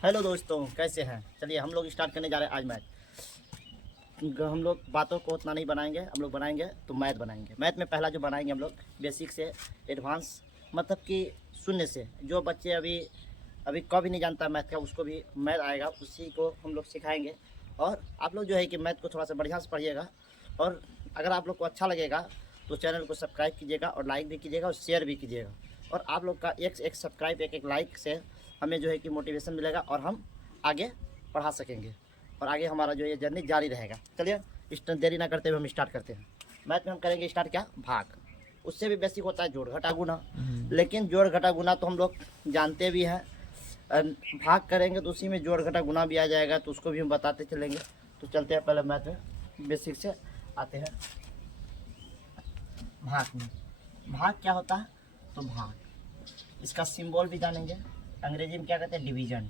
Hello दोस्तों, कैसे हैं। चलिए हम लोग स्टार्ट करने जा रहे हैं आज मैथ। हम लोग बातों को उतना नहीं बनाएंगे, हम लोग बनाएंगे तो मैथ बनाएंगे। मैथ में पहला जो बनाएंगे हम लोग बेसिक से एडवांस, मतलब कि शून्य से। जो बच्चे अभी अभी कभी नहीं जानता मैथ का, उसको भी मैथ आएगा, उसी को हम लोग सिखाएंगे। और आप लोग जो है कि मैथ को थोड़ा सा बढ़िया से पढ़िएगा। और अगर आप लोग को अच्छा लगेगा तो चैनल को सब्सक्राइब कीजिएगा और लाइक भी कीजिएगा और शेयर भी कीजिएगा। और आप लोग का एक सब्सक्राइब एक लाइक से हमें जो है कि मोटिवेशन मिलेगा और हम आगे पढ़ा सकेंगे और आगे हमारा जो ये जर्नी जारी रहेगा। चलिए देरी ना करते हुए हम स्टार्ट करते हैं। मैथ में हम करेंगे स्टार्ट क्या, भाग। उससे भी बेसिक होता है जोड़ घटा गुना, लेकिन जोड़ घटा गुना तो हम लोग जानते भी हैं। भाग करेंगे तो उसी में जोड़ घटा गुना भी आ जाएगा, तो उसको भी हम बताते चलेंगे। तो चलते हैं पहले मैथ में बेसिक से आते हैं भाग में। भाग क्या होता है, तो भाग इसका सिंबल भी जानेंगे। अंग्रेजी में क्या कहते हैं, डिवीजन।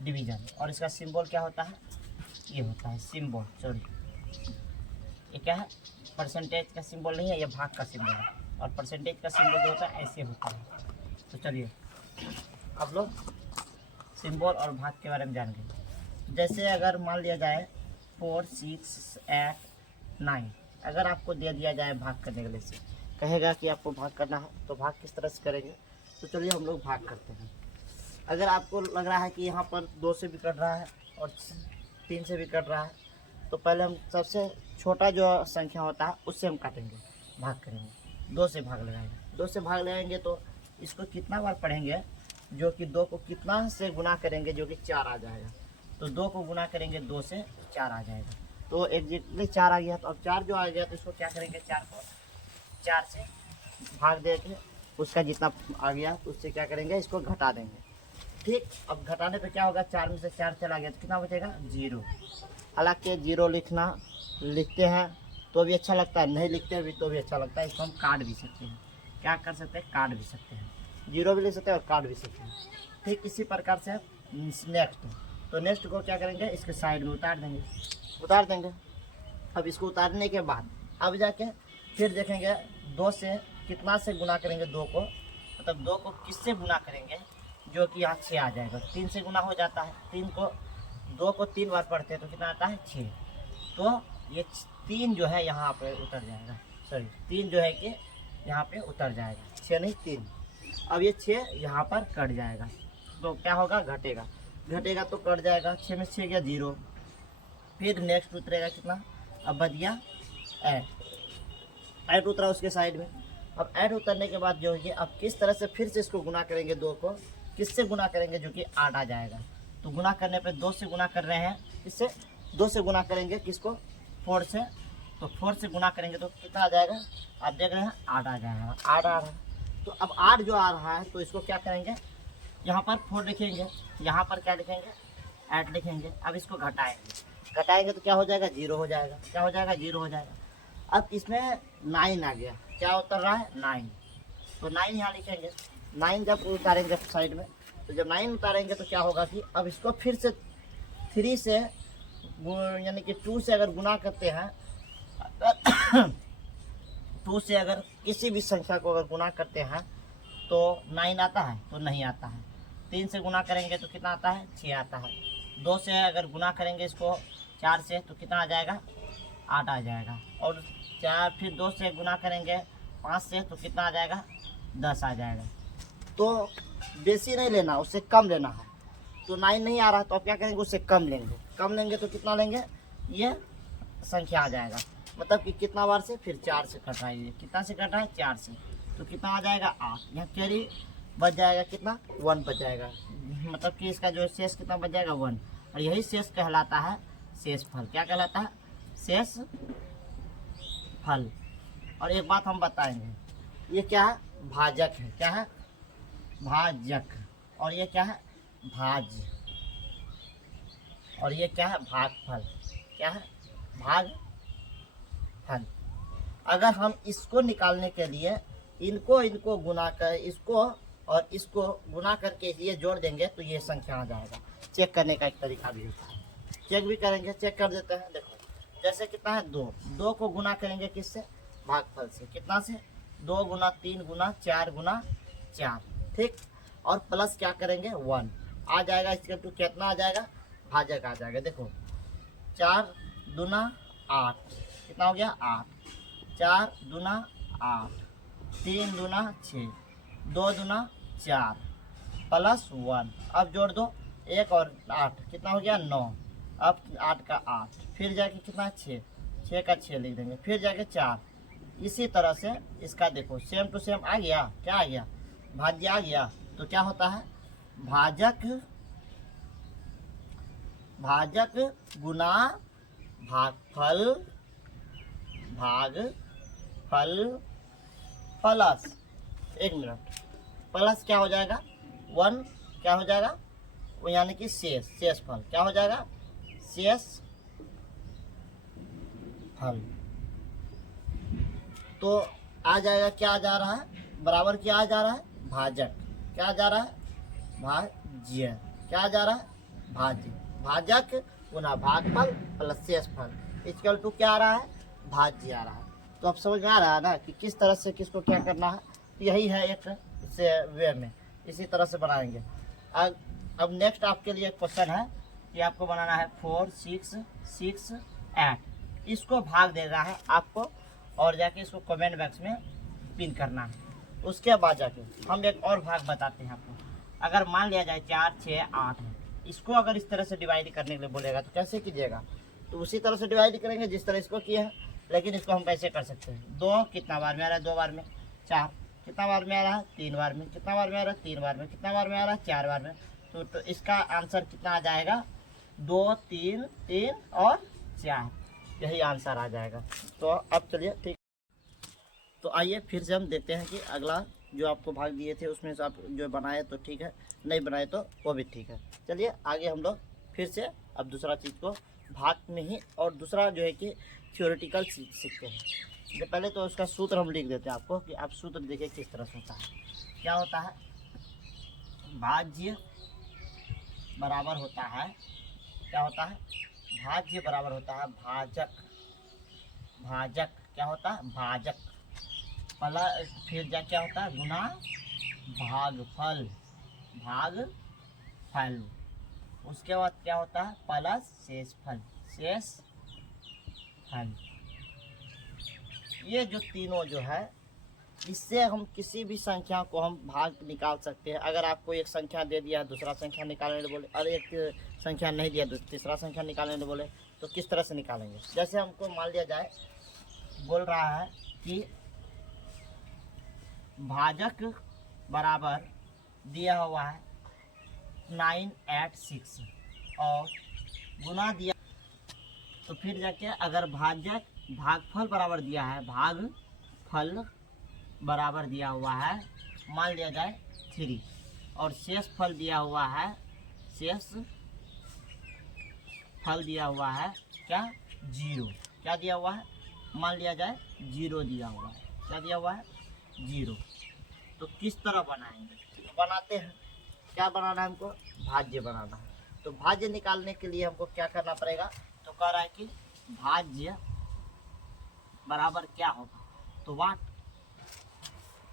डिवीजन और इसका सिंबल क्या होता है, ये होता है सिंबल, सॉरी ये क्या है, परसेंटेज का सिंबल नहीं है, ये भाग का सिंबल है। और परसेंटेज का सिंबल जो होता है ऐसे होता है। तो चलिए अब लोग सिंबल और भाग के बारे में जान गए। जैसे अगर मान लिया जाए 4, 6, 8, 9, अगर आपको दे दिया जाए भाग करने के लिए से, कहेगा कि आपको भाग करना है, तो भाग किस तरह से करेंगे। तो चलिए हम लोग भाग करते हैं। अगर आपको लग रहा है कि यहाँ पर 2 से भी कट रहा है और 3 से भी कट रहा है, तो पहले हम सबसे छोटा जो संख्या होता है उससे हम काटेंगे, भाग करेंगे। 2 से भाग लगाएंगे, 2 से भाग लगाएंगे तो इसको कितना बार पढ़ेंगे, जो कि 2 को कितना से गुना करेंगे, जो कि 4 आ जाएगा। तो 2 को गुना करेंगे 2 से, 4 आ जाएगा। तो एग्जैक्टली 4 आ गया। तो अब 4 जो आ गया तो इसको क्या करेंगे, 4 को 4 से भाग दे के उसका जितना आ गया तो उससे क्या करेंगे, इसको घटा देंगे। ठीक, अब घटाने पे क्या होगा, 4 में से 4 चला गया तो कितना बचेगा, 0। हालांकि 0 लिखते हैं तो भी अच्छा लगता है, नहीं लिखते भी तो भी अच्छा लगता है। इसको हम काट भी सकते हैं। क्या कर सकते हैं, काट भी सकते हैं। 0 भी लिख सकते हैं और काट भी सकते हैं। ठीक इसी प्रकार से नेक्स्ट, तो नेक्स्ट को क्या करेंगे, इसके साइड में उतार देंगे। अब इसको उतारने के बाद अब जाके फिर देखेंगे 2 से कितना से गुना करेंगे, 2 को, मतलब 2 को किससे गुना करेंगे, जो कि यहाँ 6 आ जाएगा। 3 से गुना हो जाता है, 2 को 3 बार पढ़ते हैं तो कितना आता है, 6। तो ये 3 जो है यहाँ पे उतर जाएगा, सॉरी 3 जो है कि यहाँ पे उतर जाएगा, 6 नहीं 3। अब ये 6 यहाँ पर कट जाएगा तो क्या होगा, घटेगा तो कट जाएगा। 6 में 6 गया 0। फिर नेक्स्ट उतरेगा कितना, अब बच गया 8 उतरा उसके साइड में। अब 8 उतरने के बाद जो है अब किस तरह से फिर से इसको गुना करेंगे, 2 को किससे गुना करेंगे, जो कि 8 आ जाएगा। तो गुना करने पे 2 से गुना कर रहे हैं, इससे 2 से गुना करेंगे किसको, 4 से। तो 4 से गुना करेंगे तो कितना आ जाएगा, आप देख रहे हैं 8 आ जाएगा, 8 आ रहा है। तो अब 8 जो आ रहा है तो इसको क्या करेंगे, यहाँ पर 4 लिखेंगे, यहाँ पर क्या लिखेंगे, 8 लिखेंगे। अब इसको घटाएंगे तो क्या हो जाएगा, 0 हो जाएगा। क्या हो जाएगा, 0 हो जाएगा। अब इसमें 9 आ गया, क्या उतर रहा है, 9। तो 9 यहाँ लिखेंगे। 9 जब उतारेंगे साइड में, तो जब 9 उतारेंगे तो क्या होगा कि अब इसको फिर से 3 से यानी कि 2 से अगर गुना करते हैं 2 से अगर किसी भी संख्या को अगर गुना करते हैं तो 9 आता है, तो नहीं आता है। 3 से गुना करेंगे तो कितना आता है, 6 आता है। 2 से अगर गुना करेंगे इसको 4 से तो कितना आ जाएगा, 8 आ जाएगा। और 4 फिर 2 से गुना करेंगे 5 से तो कितना आ जाएगा, 10 आ जाएगा। तो बेसी नहीं लेना, उससे कम लेना है। तो 9 नहीं आ रहा तो आप क्या करेंगे, उससे कम लेंगे तो कितना लेंगे, ये संख्या आ जाएगा। मतलब कि कितना बार से, फिर 4 से कट रहा है, कितना से कट रहा है, 4 से। तो कितना आ जाएगा, 8। यहाँ कैरी बच जाएगा, कितना 1 बच जाएगा। मतलब कि इसका जो शेष कितना बच जाएगा, 1। और यही शेष कहलाता है शेष फल। क्या कहलाता है, शेष फल। और एक बात हम बताएंगे, ये क्या है, भाजक है। क्या है, भाजक। और ये क्या है, भाज्य। और ये क्या है, भागफल। क्या है, भागफल। अगर हम इसको निकालने के लिए इनको गुना कर, इसको और इसको गुना करके ये जोड़ देंगे तो ये संख्या आ जाएगा। चेक करने का एक तरीका भी होता है, चेक भी करेंगे, चेक कर देते हैं। देखो जैसे कितना है, 2 को गुना करेंगे किससे, भागफल से। कितना से, 2 गुना 3 गुना 4 गुना 4। ठीक, और प्लस क्या करेंगे 1 आ जाएगा। इसके टू कितना आ जाएगा, भाजक आ जाएगा। देखो 4 दूना 8, कितना हो गया 8, 4 दूना 8, 3 दूना 6, 2 दूना 4 प्लस 1। अब जोड़ दो 1 और 8 कितना हो गया 9। अब 8 का 8, फिर जाके कितना 6, 6 का 6 लिख देंगे, फिर जाके 4। इसी तरह से इसका देखो सेम टू सेम आ गया। क्या आ गया, भाज्य आ गया। तो क्या होता है, भाजक भाजक गुना भागफल, भागफल प्लस, एक मिनट, प्लस क्या हो जाएगा 1, क्या हो जाएगा वो यानी कि शेष, शेषफल क्या हो जाएगा, शेष फल। तो आ जाएगा, क्या जा रहा है बराबर, क्या आ जा रहा है भाजक, क्या जा रहा है भाज्य, क्या जा रहा है भाज्य, भाजक गुना भागफल प्लस शेषफल इक्वल टू क्या आ रहा है, भाज्य आ रहा है। तो अब समझ में आ रहा है ना कि किस तरह से किसको क्या करना है। यही है एक से वे में, इसी तरह से बनाएंगे। अब नेक्स्ट आपके लिए क्वेश्चन है कि आपको बनाना है 4 6 6 8। इसको भाग देना है आपको और जाके इसको कमेंट बॉक्स में पिन करना है। उसके बाद जाके हम एक और भाग बताते हैं आपको। अगर मान लिया जाए 4 6 8 है, इसको अगर इस तरह से डिवाइड करने के लिए बोलेगा तो कैसे कीजिएगा, तो उसी तरह से डिवाइड करेंगे जिस तरह इसको किया है। लेकिन इसको हम कैसे कर सकते हैं, 2 कितना बार में आ रहा है, 2 बार में, 4 कितना बार में आ रहा है, 3 बार में, कितना बार में आ रहा है, 3 बार में, कितना बार में आ रहा है, 4 बार में। तो इसका आंसर कितना आ जाएगा, 2 3 3 और 4, यही आंसर आ जाएगा। तो अब चलिए ठीक, तो आइए फिर से हम देखते हैं कि अगला जो आपको भाग दिए थे उसमें से आप जो बनाए तो ठीक है, नहीं बनाए तो वो भी ठीक है। चलिए आगे हम लोग फिर से अब दूसरा चीज़ को भाग में ही और दूसरा जो है कि थ्योरेटिकल सीखते हैं। तो पहले तो उसका सूत्र हम लिख देते हैं आपको कि आप सूत्र देखिए किस तरह से होता है। क्या होता है, भाज्य बराबर होता है, क्या होता है, भाज्य बराबर होता है भाजक, भाजक क्या होता है भाजक प्लस, फिर जा क्या होता है गुना भागफल, भागफल। उसके बाद क्या होता है प्लस शेषफल, शेषफल। ये जो तीनों जो है, इससे हम किसी भी संख्या को हम भाग निकाल सकते हैं। अगर आपको एक संख्या दे दिया दूसरा संख्या निकालने बोले, और एक संख्या नहीं दिया तीसरा संख्या निकालने बोले, तो किस तरह से निकालेंगे। जैसे हमको मान लिया जाए बोल रहा है कि भाजक बराबर दिया हुआ है 986 और गुना दिया, तो फिर जाके अगर भाजक भागफल बराबर दिया है, भागफल बराबर दिया हुआ है मान लिया जाए 3 और शेष फल दिया हुआ है, शेष फल दिया हुआ है क्या 0, क्या दिया हुआ है मान लिया जाए 0 दिया हुआ है, क्या दिया हुआ है 0। तो किस तरह बनाएंगे, तो बनाते हैं, क्या बनाना है हमको भाज्य बनाना है। तो भाज्य निकालने के लिए हमको क्या करना पड़ेगा, तो कह रहा है कि भाज्य बराबर क्या होगा, तो वाट।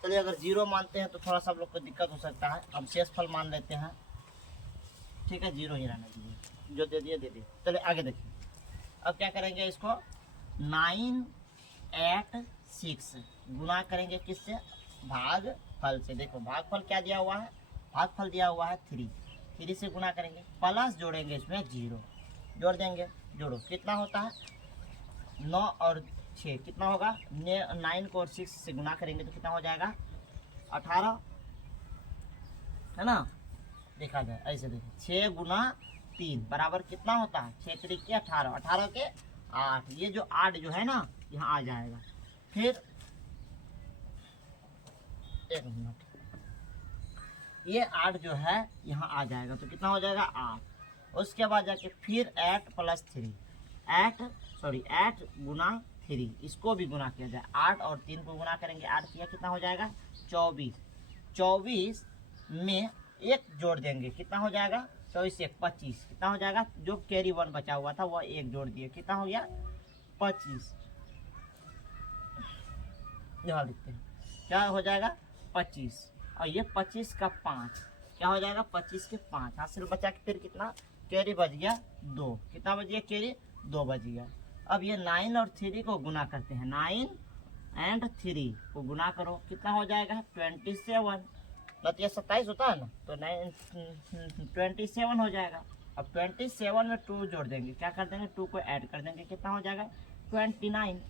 चलिए अगर 0 मानते हैं तो थोड़ा सा आप लोग को दिक्कत हो सकता है। अब शेषफल मान लेते हैं, ठीक है 0 ही रहने दीजिए, जो दे दिए दे दिए। चलिए आगे देखिए, अब क्या करेंगे, इसको 986 गुना करेंगे किससे, भागफल से। देखो भागफल क्या दिया हुआ है, भागफल दिया हुआ है 3 से गुना करेंगे, प्लस जोड़ेंगे इसमें 0, जोड़ देंगे, जोड़ो कितना होता है 9 और 6 कितना होगा, 9 को और 6 से गुना करेंगे तो कितना हो जाएगा 18, है ना। देखा जाए ऐसे देखो 6 गुना 3 बराबर कितना होता है 6 3 के 18, 18 के 8, ये जो 8 जो है ना यहाँ आ जाएगा। फिर एक मिनट, ये 8 जो है यहाँ आ जाएगा तो कितना हो जाएगा 8। उसके बाद जाके फिर 8 प्लस 3, 8 गुना 3, इसको भी गुना किया जाए, 8 और 3 को गुना करेंगे, 8 किया कितना हो जाएगा 24, 24 में एक जोड़ देंगे कितना हो जाएगा 24 1 25, कितना हो जाएगा, जो कैरी 1 बचा हुआ था वह एक जोड़ दिए, कितना हो गया 25। यहाँ लिखते हैं क्या हो जाएगा 25, और ये 25 का 5, क्या हो जाएगा 25 के 5, हासिल बचा के फिर कितना कैरी बच गया 2, कितना बच गया कैरी 2 बच गया। अब ये 9 और 3 को गुना करते हैं, 9 एंड 3 को गुना करो, कितना हो जाएगा 27, तो ये 27 होता है ना, तो 27 हो जाएगा। अब 27 में 2 जोड़ देंगे, क्या कर देंगे 2 को ऐड कर देंगे, कितना हो जाएगा 29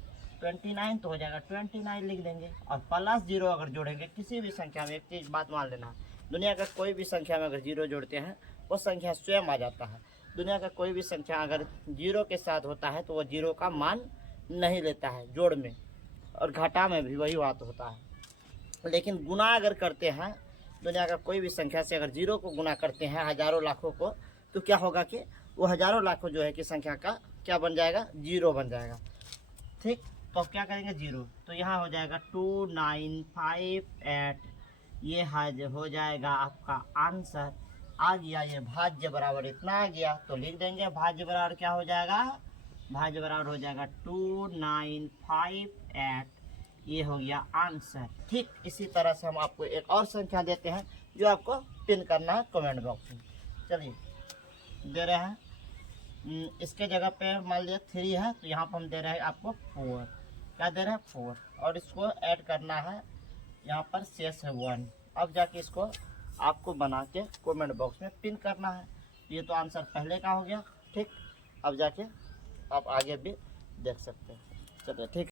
तो हो जाएगा 29 लिख देंगे। और प्लस 0 अगर जोड़ेंगे किसी भी संख्या में, एक चीज़ बात मान लेना, दुनिया का कोई भी संख्या में अगर 0 जोड़ते हैं वो संख्या स्वयं आ जाता है। दुनिया का कोई भी संख्या अगर 0 के साथ होता है तो वो 0 का मान नहीं लेता है जोड़ में, और घटा में भी वही बात होता है। लेकिन गुना अगर करते हैं, दुनिया का कोई भी संख्या से अगर 0 को गुना करते हैं हज़ारों लाखों को, तो क्या होगा कि वो हज़ारों लाखों जो है कि संख्या का क्या बन जाएगा 0 बन जाएगा। ठीक, तो क्या करेंगे 0, तो यहाँ हो जाएगा 2958, ये हो जाएगा आपका आंसर आ गया। ये भाज्य बराबर इतना आ गया, तो लिख देंगे भाज्य बराबर क्या हो जाएगा, भाज्य बराबर हो जाएगा 2958, ये हो गया आंसर। ठीक, इसी तरह से हम आपको एक और संख्या देते हैं जो आपको पिन करना है कमेंट बॉक्स में। चलिए दे रहे हैं, इसके जगह पे मान लिया 3 है, तो यहाँ पर हम दे रहे हैं आपको 4, क्या दे रहे हैं 4, और इसको ऐड करना है, यहाँ पर शेष है 1। अब जाके इसको आपको बना के कमेंट बॉक्स में पिन करना है। ये तो आंसर पहले का हो गया। ठीक, अब जाके आप आगे भी देख सकते हैं। चलिए ठीक।